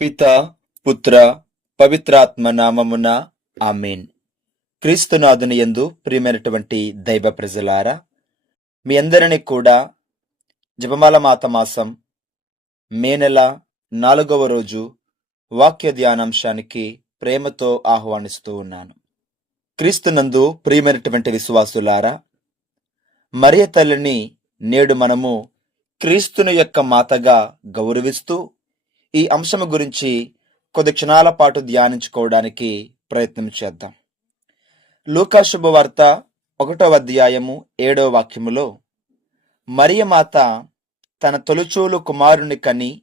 పిత పుత్ర పవిత్రాత్మ నామమున ఆమెన్. క్రీస్తునాథుని యందు ప్రియమైనటువంటి దైవ ప్రజలారా మీ అందరినీ కూడా జపమాల మాత మాసం మే నెల నాలుగవ రోజు వాక్య ధ్యానాంశానికి ప్రేమతో ఆహ్వానిస్తూ ఉన్నాను. క్రీస్తునందు ప్రియమైనటువంటి విశ్వాసులారా మరియ తల్లిని నేడు మనము క్రీస్తుని యొక్క మాతగా గౌరవిస్తూ ఈ అంశము గురించి కొద్ది క్షణాల పాటు ధ్యానించుకోవడానికి ప్రయత్నం చేద్దాం. లూకా శుభవార్త ఒకటో అధ్యాయము ఏడో వాక్యములో మరియమాత తన తొలిచూలు కుమారుని కని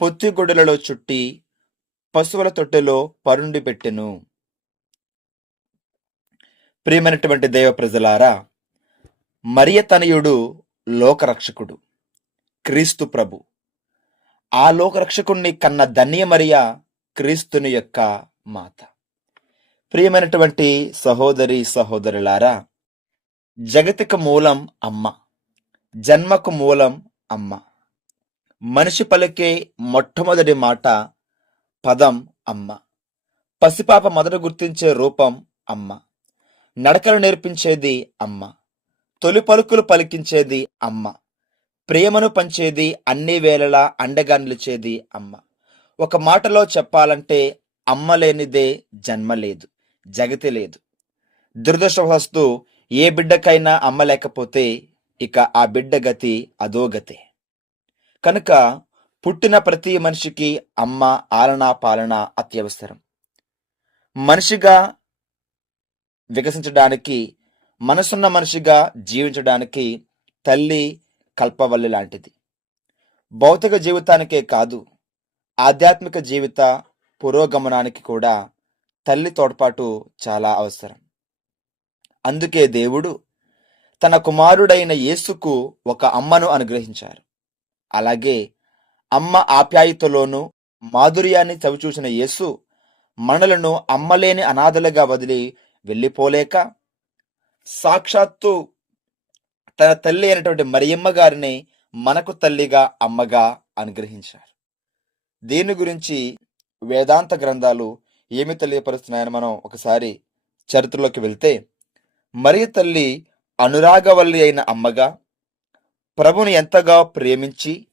పొత్తిగుడులలో చుట్టి పశువుల తొట్టెలో పరుండి పెట్టెను. ప్రియమైనటువంటి దేవ ప్రజలారా మరియ తనయుడు లోకరక్షకుడు క్రీస్తు ప్రభు. ఆ లోకరక్షకుణ్ణి కన్న ధన్య మరియ క్రీస్తుని యొక్క మాత. ప్రియమైనటువంటి సహోదరి సహోదరులారా జగతికి మూలం అమ్మ జన్మకు మూలం అమ్మ. మనిషి పలికే మొట్టమొదటి మాట పదం అమ్మ. పసిపాప మొదట గుర్తించే రూపం అమ్మ. నడకలు నేర్పించేది అమ్మ. తొలి పలుకులు పలికించేది అమ్మ. ప్రేమను పంచేది అన్ని వేళలా అండగా నిలిచేది అమ్మ. ఒక మాటలో చెప్పాలంటే అమ్మ లేనిదే జన్మ లేదు జగతి లేదు. దురదృష్టవస్తు ఏ బిడ్డకైనా అమ్మ లేకపోతే ఇక ఆ బిడ్డ గతి అధోగతే కనుక పుట్టిన ప్రతి మనిషికి అమ్మ ఆలనా పాలన అత్యవసరం. మనిషిగా వికసించడానికి మనసున్న మనిషిగా జీవించడానికి తల్లి కల్పవల్లి లాంటిది. భౌతిక జీవితానికే కాదు ఆధ్యాత్మిక జీవిత పురోగమనానికి కూడా తల్లి తోడ్పాటు చాలా అవసరం. అందుకే దేవుడు తన కుమారుడైన యేసుకు ఒక అమ్మను అనుగ్రహించారు. అలాగే అమ్మ ఆప్యాయతలోనూ మాధుర్యాన్ని చవిచూసిన యేసు మనలను అమ్మలేని అనాథలుగా వదిలి వెళ్ళిపోలేక సాక్షాత్తు తన తల్లి అయినటువంటి మరియమ్మ గారిని మనకు తల్లిగా అమ్మగా అనుగ్రహించారు. దీని గురించి వేదాంత గ్రంథాలు ఏమి తెలియపరుస్తున్నాయని మనం ఒకసారి చరిత్రలోకి వెళ్తే మరియ తల్లి అనురాగవల్లి అయిన అమ్మగా ప్రభుని ఎంతగా ప్రేమించి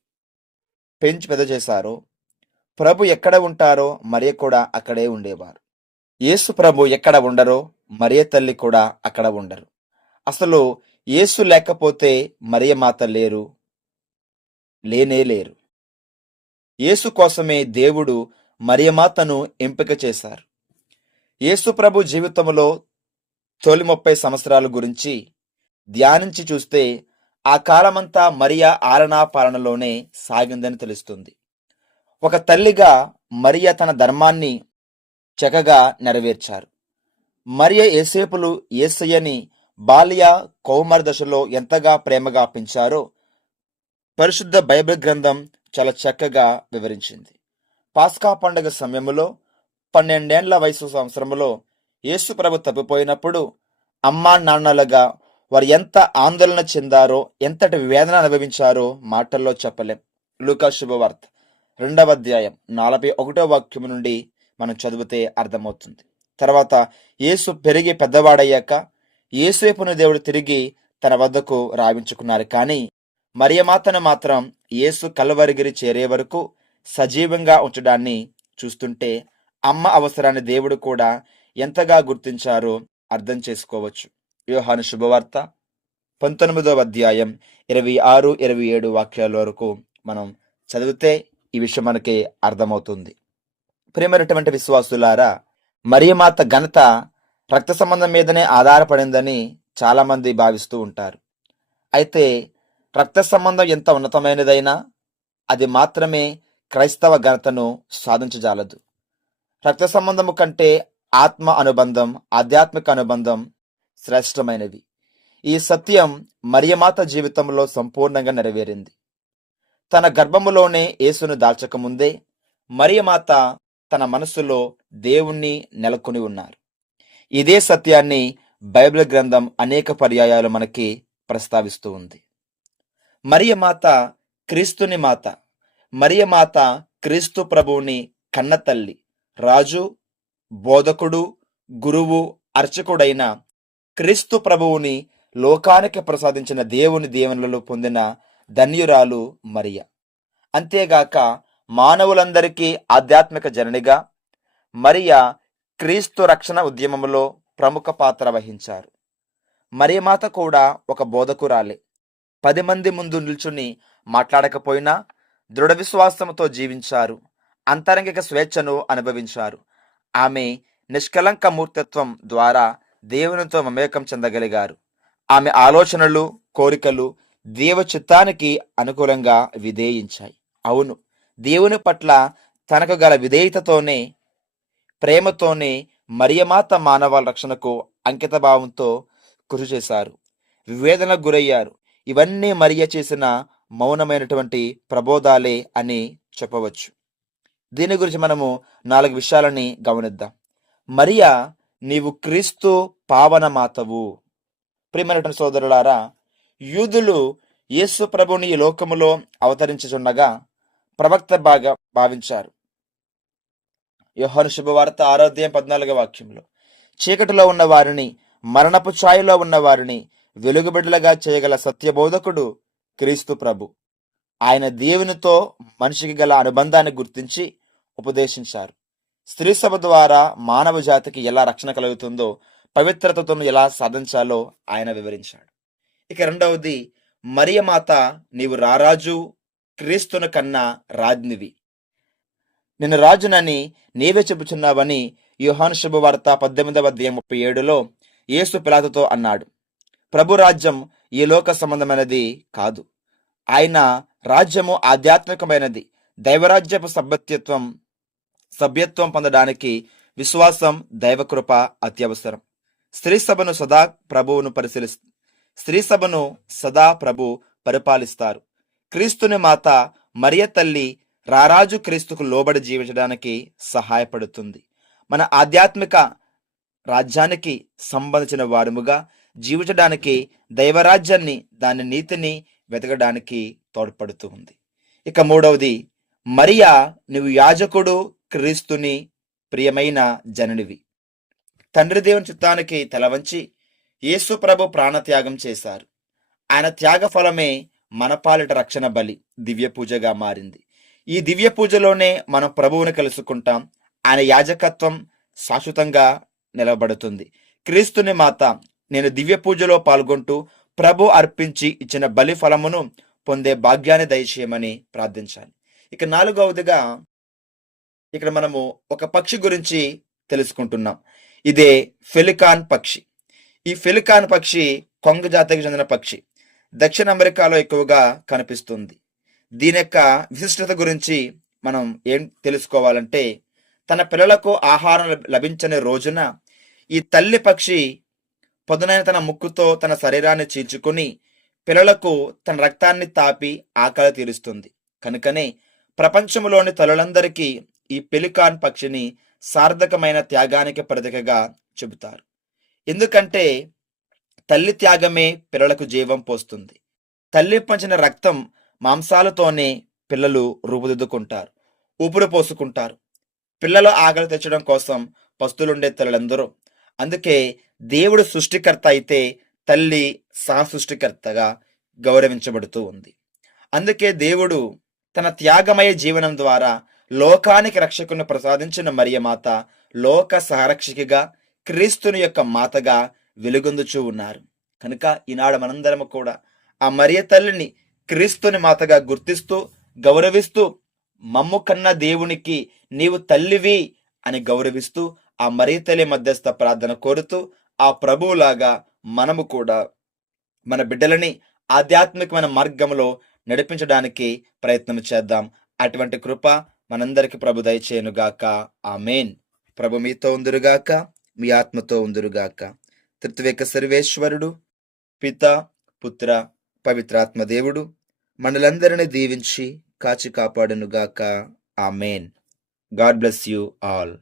పెంచి పెద్ద చేశారో ప్రభు ఎక్కడ ఉంటారో మరియ కూడా అక్కడే ఉండేవారు. యేసు ప్రభు ఎక్కడ ఉండరో మరియ తల్లి కూడా అక్కడ ఉండరు. అసలు యేసు లేకపోతే మరియమాత లేరు లేనే లేరు. యేసు కోసమే దేవుడు మరియమాతను ఎంపిక చేశారు. యేసు ప్రభు జీవితంలో తొలి ముప్పై సంవత్సరాల గురించి ధ్యానించి చూస్తే ఆ కాలమంతా మరియా ఆలనా పాలనలోనే సాగిందని తెలుస్తుంది. ఒక తల్లిగా మరియ తన ధర్మాన్ని చక్కగా నెరవేర్చారు. మరియ ఏసేపులు ఏసయ్యని బాల్య కౌమార దశలో ఎంతగా ప్రేమగా పెంచారో పరిశుద్ధ బైబిల్ గ్రంథం చాలా చక్కగా వివరించింది. పాస్కా పండగ సమయంలో పన్నెండేండ్ల వయసు సంవత్సరంలో యేసు ప్రభు తప్పిపోయినప్పుడు అమ్మా నాన్నలుగా వారు ఎంత ఆందోళన చెందారో ఎంతటి వేదన అనుభవించారో మాటల్లో చెప్పలేం. లూకా శుభవార్త రెండవ అధ్యాయం నలభై ఒకటో వాక్యం నుండి మనం చదివితే అర్థమవుతుంది. తర్వాత యేసు పెరిగి పెద్దవాడయ్యాక యేసేపును దేవుడు తిరిగి తన వద్దకు రావించుకున్నారు. కానీ మరియమాతను మాత్రం యేసు కలవరిగిరి చేరే వరకు సజీవంగా ఉంచడాన్ని చూస్తుంటే అమ్మ అవసరాన్ని దేవుడు కూడా ఎంతగా గుర్తించారో అర్థం చేసుకోవచ్చు. యోహాను శుభవార్త పంతొమ్మిదవ అధ్యాయం ఇరవై ఆరు ఇరవై ఏడు వాక్యాల వరకు మనం చదివితే ఈ విషయం మనకి అర్థమవుతుంది. ప్రేమైనటువంటి విశ్వాసులారా మరియమాత ఘనత రక్త సంబంధం మీదనే ఆధారపడిందని చాలామంది భావిస్తూ ఉంటారు. అయితే రక్త సంబంధం ఎంత ఉన్నతమైనదైనా అది మాత్రమే క్రైస్తవ ఘనతను సాధించజాలదు. రక్త సంబంధము కంటే ఆత్మ అనుబంధం ఆధ్యాత్మిక అనుబంధం శ్రేష్టమైనవి. ఈ సత్యం మరియమాత జీవితంలో సంపూర్ణంగా నెరవేరింది. తన గర్భములోనే యేసును దాల్చకముందే మరియమాత తన మనస్సులో దేవుణ్ణి నెలకొని ఉన్నారు. ఇదే సత్యాన్ని బైబిల్ గ్రంథం అనేక పర్యాయాలు మనకి ప్రస్తావిస్తూ ఉంది. మరియమాత క్రీస్తుని మాత మరియమాత క్రీస్తు ప్రభువుని కన్నతల్లి రాజు బోధకుడు గురువు అర్చకుడైన క్రీస్తు ప్రభువుని లోకానికి ప్రసాదించిన దేవుని దీవెనలలో పొందిన ధన్యురాలు మరియ. అంతేగాక మానవులందరికీ ఆధ్యాత్మిక జననిగా మరియ క్రీస్తు రక్షణ ఉద్యమంలో ప్రముఖ పాత్ర వహించారు. మరియమాత కూడా ఒక బోధకురాలే. పది మంది ముందు నిల్చుని మాట్లాడకపోయినా దృఢ విశ్వాసంతో జీవించారు. అంతరంగిక స్వేచ్ఛను అనుభవించారు. ఆమె నిష్కలంక మూర్తత్వం ద్వారా దేవునితో మమేకం చెందగలిగారు. ఆమె ఆలోచనలు కోరికలు దేవ చిత్తానికి అనుకూలంగా విధేయించాయి. అవును దేవుని పట్ల తనకు గల విధేయతతోనే ప్రేమతోనే మరియమాత మానవాల రక్షణకు అంకితభావంతో కృషి చేశారు. వివేదనకు గురయ్యారు. ఇవన్నీ మరియ చేసిన మౌనమైనటువంటి ప్రబోధాలే అని చెప్పవచ్చు. దీని గురించి మనము నాలుగు విషయాలని గమనిద్దాం. మరియా నీవు క్రీస్తు పావన మాతవు. ప్రియమైనటువంటి సోదరులారా యూదులు యేసు ప్రభుని ఈ లోకములో అవతరించుచుండగా ప్రవక్త బాగా భావించారు. యోహాను శుభవార్త ఆరోధ్యం పద్నాలుగో వాక్యంలో. చీకటిలో ఉన్న వారిని మరణపు ఛాయలో ఉన్న వారిని వెలుగుబిడ్డలుగా చేయగల సత్యబోధకుడు క్రీస్తు ప్రభు. ఆయన దేవునితో మనిషికి గల అనుబంధాన్ని గుర్తించి ఉపదేశించారు. స్త్రీ సభ ద్వారా మానవ జాతికి ఎలా రక్షణ కలుగుతుందో పవిత్రతతో ఎలా సాధించాలో ఆయన వివరించాడు. ఇక రెండవది మరియమాత నీవు రారాజు క్రీస్తును కన్నా రాజ్నివి నిన్ను రాజునని నీవే చెబుచున్నావని యుహాను శుభవార్త పద్దెనిమిదవ అధ్యాయం ముప్పై ఏడులో యేసు పిలాతతో అన్నాడు. ప్రభు రాజ్యం ఈ లోక సంబంధమైనది కాదు. ఆయన రాజ్యము ఆధ్యాత్మికమైనది. దైవరాజ్యపు సభ్యత్వం సభ్యత్వం పొందడానికి విశ్వాసం దైవకృప అత్యవసరం. స్త్రీ సభను సదా ప్రభువును పరిశీలి స్త్రీ సభను సదా ప్రభు పరిపాలిస్తారు. క్రీస్తుని మాత మరియ తల్లి రారాజు క్రీస్తుకు లోబడి జీవించడానికి సహాయపడుతుంది. మన ఆధ్యాత్మిక రాజ్యానికి సంబంధించిన వారముగా జీవించడానికి దైవరాజ్యాన్ని దాని నీతిని వెతకడానికి తోడ్పడుతూ ఉంది ఇక మూడవది మరియా నువ్వు యాజకుడు క్రీస్తుని ప్రియమైన జననివి తండ్రి దేవుని చిత్తానికి తలవంచి యేసు ప్రభు ప్రాణత్యాగం చేశారు. ఆయన త్యాగ ఫలమే మనపాలిట రక్షణ బలి దివ్య పూజగా మారింది. ఈ దివ్య పూజలోనే మనం ప్రభువుని కలుసుకుంటాం. ఆయన యాజకత్వం శాశ్వతంగా నిలబడుతుంది. క్రీస్తుని మాత నేను దివ్య పూజలో పాల్గొంటూ ప్రభు అర్పించి ఇచ్చిన బలి ఫలమును పొందే భాగ్యాన్ని దయచేయమని ప్రార్థించాలి. ఇక నాలుగవదిగా ఇక్కడ మనము ఒక పక్షి గురించి తెలుసుకుంటున్నాం. ఇదే ఫెలికాన్ పక్షి. ఈ ఫెలికాన్ పక్షి కొంగ జాతికి చెందిన పక్షి. దక్షిణ అమెరికాలో ఎక్కువగా కనిపిస్తుంది. దీని యొక్క విశిష్టత గురించి మనం ఏం తెలుసుకోవాలంటే తన పిల్లలకు ఆహారం లభ- లభించని రోజున ఈ తల్లి పక్షి పొదునైన తన ముక్కుతో తన శరీరాన్ని చీల్చుకుని పిల్లలకు తన రక్తాన్ని తాపి ఆకలి తీరుస్తుంది. కనుకనే ప్రపంచంలోని తల్లులందరికీ ఈ పెలికాన్ పక్షిని సార్థకమైన త్యాగానికి ప్రతికగా చెబుతారు. ఎందుకంటే తల్లి త్యాగమే పిల్లలకు జీవం పోస్తుంది. తల్లి పంచిన రక్తం మాంసాలతోనే పిల్లలు రూపుదిద్దుకుంటారు ఊపిరి పోసుకుంటారు. పిల్లలు ఆకలి తెచ్చడం కోసం పస్తులుండే తల్లులందరూ. అందుకే దేవుడు సృష్టికర్త అయితే తల్లి సహ సృష్టికర్తగా గౌరవించబడుతూ ఉంది. అందుకే దేవుడు తన త్యాగమయ జీవనం ద్వారా లోకానికి రక్షకుని ప్రసాదించిన మరియమాత లోక సహరక్షికగా క్రీస్తుని యొక్క మాతగా వెలుగొందుచూ ఉన్నారు. కనుక ఈనాడు మనందరము కూడా ఆ మరియ తల్లిని క్రీస్తుని మాతగా గుర్తిస్తూ గౌరవిస్తూ మమ్ము కన్న దేవునికి నీవు తల్లివి అని గౌరవిస్తూ ఆ మరీ తల్లి మధ్యస్థ ప్రార్థన కోరుతూ ఆ ప్రభువులాగా మనము కూడా మన బిడ్డలని ఆధ్యాత్మికమైన మార్గంలో నడిపించడానికి ప్రయత్నం చేద్దాం. అటువంటి కృప మనందరికి ప్రభు దయచేయనుగాక మెయిన్ ప్రభు మీతో ఉందురుగాక మీ ఆత్మతో ఉందురుగాక త్రిత్వేక సర్వేశ్వరుడు పిత పుత్ర పవిత్రాత్మ దేవుడు మనలందరినీ దీవించి కాచి కాపాడునుగాక. May God bless you all.